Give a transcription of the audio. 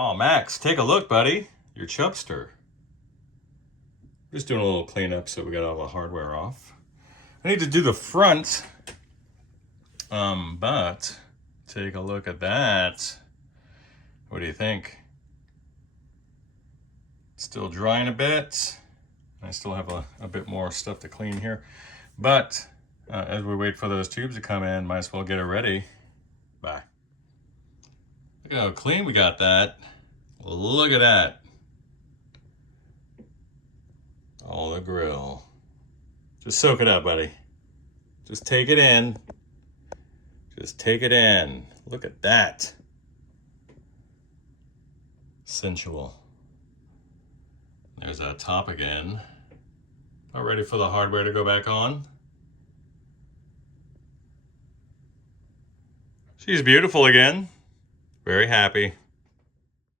Oh, Max, take a look, buddy. Your Chubster. Just doing a little cleanup so we got all the hardware off. I need to do the front, but take a look at that. What do you think? Still drying a bit. I still have a bit more stuff to clean here. But as we wait for those tubes to come in, might as well get it ready. Bye. Look how clean we got that. Look at that. All the grill. Just soak it up, buddy. Just take it in. Just take it in. Look at that. Sensual. There's that top again. About ready for the hardware to go back on. She's beautiful again. Very happy.